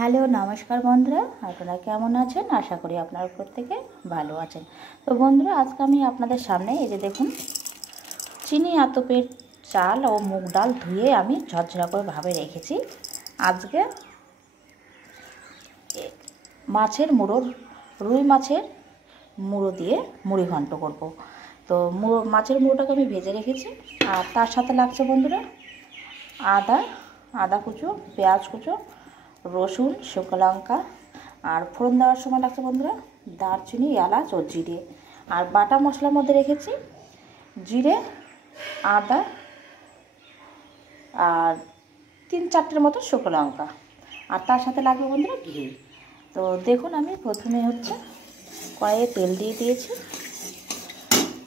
Hello, নমস্কার বন্ধুরা। আপনারা কেমন আছেন? আশা করি আপনারা প্রত্যেকে ভালো আছেন। তো বন্ধুরা, আজকে আমি আপনাদের সামনে এই যে দেখুন, চিনি আতপের চাল ও মুগ ডাল ধুয়ে আমি ঝরঝরা করে ভাবে রেখেছি। আজকে মাছের মুড়ো, রুই মাছের মুড়ো দিয়ে মুড়ি ঘন্ট করব। তো মাছের মুড়োটাকে আমি ভেজে রেখেছি। আর তার সাথে লাগছে বন্ধুরা আদা কুচো, পেঁয়াজ কুচো, রসুন, শুকনো লঙ্কা, আর ফোড়ন দেওয়ার সময় লাগছে বন্ধুরা দারচিনি, এলাচ ও জিরে। আর বাটা মশলার মধ্যে রেখেছি জিরে, আদা আর 3-4টের মতো শুকনো লঙ্কা। আর তার সাথে লাগবে বন্ধুরা ঘি। তো দেখুন, আমি প্রথমে কড়াইয়ে তেল দিয়ে দিয়েছি।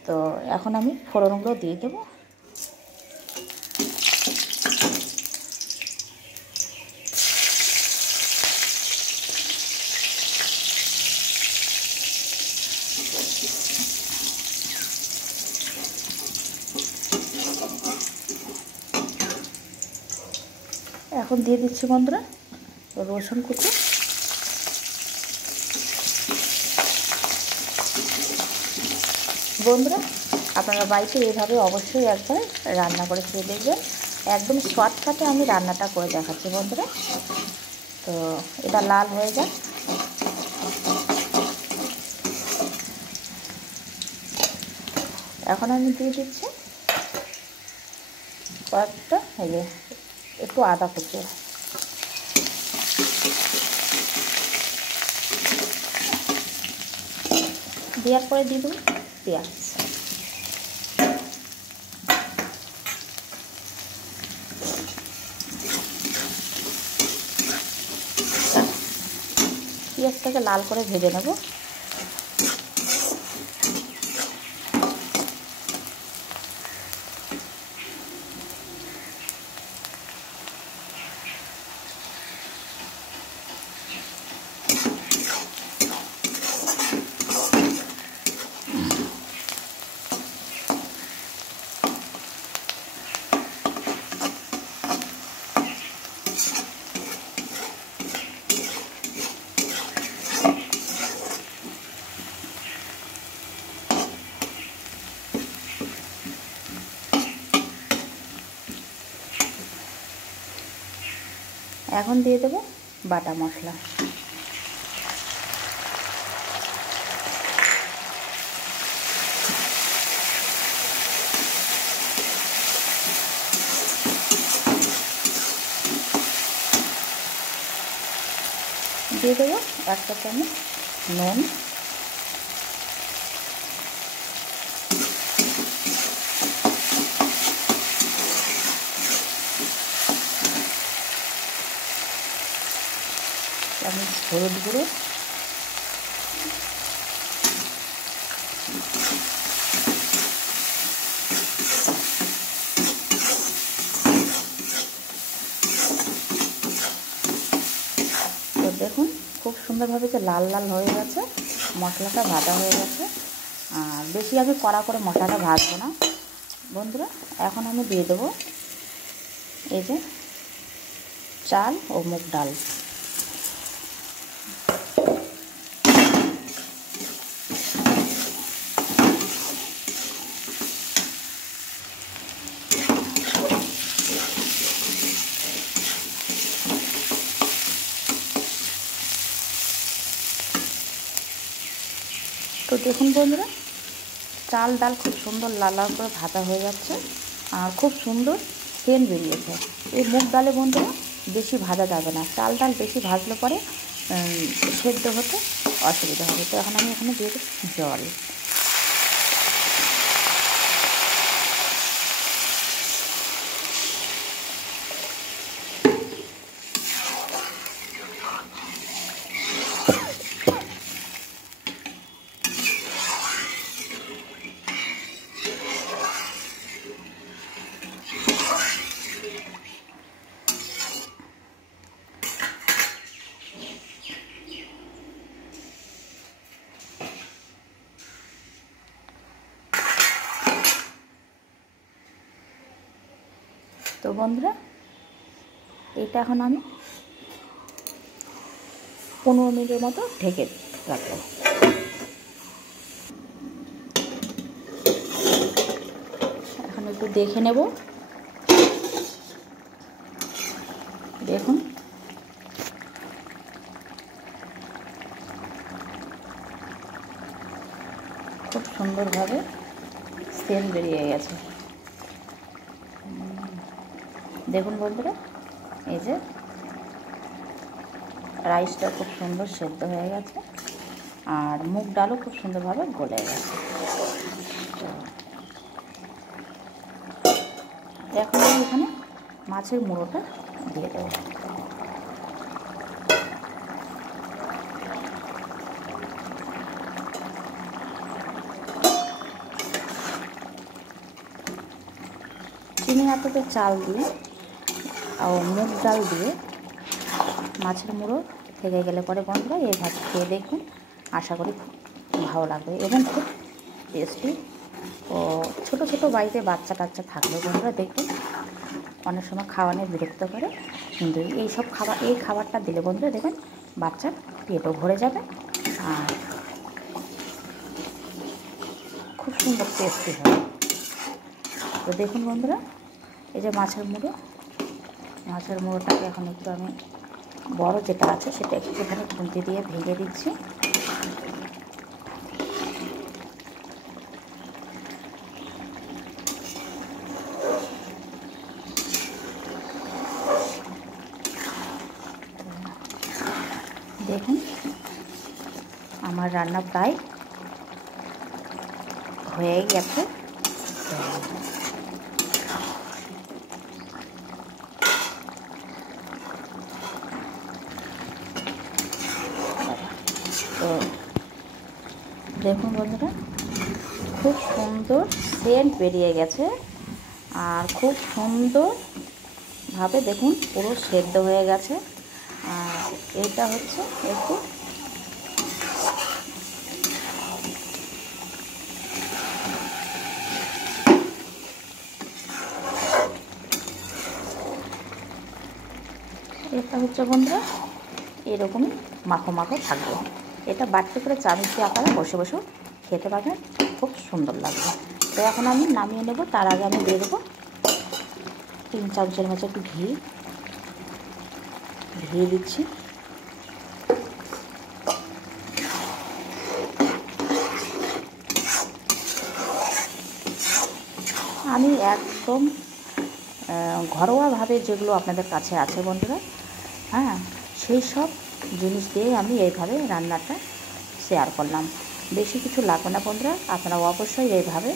তো এখন আমি ফোড়নগুলো দিয়ে দেবো। এখন দিয়ে দিচ্ছি বন্ধুরা রসুন কুচি। বন্ধুরা, আপনারা বাড়িতে এইভাবে অবশ্যই একবার রান্না করে খেয়ে দেখবেন। একদম শর্টকাটে আমি রান্নাটা করে দেখাচ্ছি বন্ধুরা। তো এটা লাল হয়ে যায়। এখন আমি দিয়ে দিচ্ছি কয়েকটা একটু আদা কুচি। দেওয়ার পরে দিয়ে দেবো পেঁয়াজ। পেঁয়াজটাকে লাল করে ভেজে নেব। এখন দিয়ে দেবো বাটা মশলা। দিয়ে দেবো 1 চামচ নুন, চামচ হলুদ গুঁড়ো, তো দেখুন খুব সুন্দরভাবে যে লাল লাল হয়ে গেছে, মশলাটা ভাজা হয়ে গেছে। আর বেশি আমি কড়া করে মশলাটা ভাজবো না বন্ধুরা। এখন আমি দিয়ে দেবো এই যে চাল ও মুগ ডাল। তো দেখুন বন্ধুরা, চাল ডাল খুব সুন্দর লাল লাল করে ভাজা হয়ে যাচ্ছে আর খুব সুন্দর সেন্ট বেরিয়েছে। এই মুগ ডালে বন্ধুরা বেশি ভাজা যাবে না, চাল ডাল বেশি ভাজলে পরে সেদ্ধ হতে অসুবিধা হবে। তো এখন আমি এখানে দিয়ে দেব জল। তো বন্ধুরা, এটা এখন আমি 15 মিনিটের মতো ঢেকে রাখবো। এখন একটু দেখে নেব। দেখুন খুব সুন্দরভাবে সেন্ট বেরিয়ে গেছে। দেখুন বন্ধুরা, এই যে রাইসটা খুব সুন্দর সেদ্ধ হয়ে গেছে আর মুগ ডালও খুব সুন্দরভাবে গলে গেছে। এখন আমি এখানে মাছের মুড়োটা দিয়ে দেবো। চিনি আতপের চাল দিয়ে আর মুগ ডাল দিয়ে মাছের মুড়ো থেকে গেলে পরে বন্ধুরা এইভাবে খেয়ে দেখুন, আশা করি খুব ভালো লাগবে এবং খুব টেস্টি। ও ছোটো ছোটো বাড়িতে বাচ্চা টাচ্চা থাকলে বন্ধুরা দেখবেন অনেক সময় খাওয়া নিয়ে বিরক্ত করে, কিন্তু এই খাবারটা দিলে বন্ধুরা দেখবেন বাচ্চার পেটও ভরে যাবে আর খুব সুন্দর টেস্টি হবে। তো দেখুন বন্ধুরা, এই যে মাছের মুড়োটাকে এখন একটু আমি বড় যেটা আছে সেটা একটুখানি খুন্তি দিয়ে ভেঙে দিচ্ছি। দেখুন আমার রান্না প্রায় হয়ে গেছে। তো দেখুন বন্ধুরা, খুব সুন্দর সেন্ট বেরিয়ে গেছে আর খুব সুন্দরভাবে দেখুন পুরো সেদ্ধ হয়ে গেছে। আর এটা হচ্ছে একটু বন্ধুরা এরকমই মাখো মাখো থাকবে। এটা বাড়তে করে চামচ দিয়ে আপনারা বসে বসেও খেতে পারবেন, খুব সুন্দর লাগবে। তো এখন আমি নামিয়ে নেব। তার আগে আমি দিয়ে দেবো 3 চামচের মতো একটু ঘি দিচ্ছি। আমি একদম ঘরোয়াভাবে যেগুলো আপনাদের কাছে আছে বন্ধুরা, হ্যাঁ, সেই সব জিনিস দিয়ে আমি এইভাবে রান্নাটা শেয়ার করলাম। বেশি কিছু লাগবে না বন্ধুরা, আপনারা অবশ্যই এইভাবে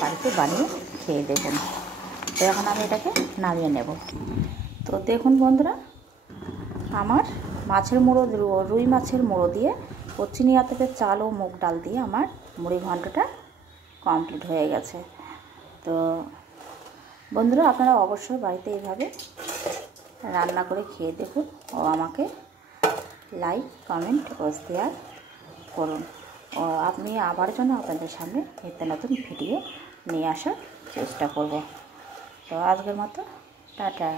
বাড়িতে বানিয়ে খেয়ে দেখুন। তো এখন আমি এটাকে নামিয়ে নেব। তো দেখুন বন্ধুরা, আমার মাছের মুড়ো, রুই মাছের মুড়ো দিয়ে চিনি আতপের চাল ও মুগ ডাল দিয়ে আমার মুড়ি ঘন্টটা কমপ্লিট হয়ে গেছে। তো বন্ধুরা আপনারা অবশ্যই বাড়িতে এইভাবে রান্না করে খেয়ে দেখুন ও আমাকে লাইক, কমেন্ট ও শেয়ার করুন। ও আমি আবার যেন আপনাদের সামনে নিত্য নতুন ভিডিও নিয়ে আসার চেষ্টা করব। তো আজকের মতো টাটা।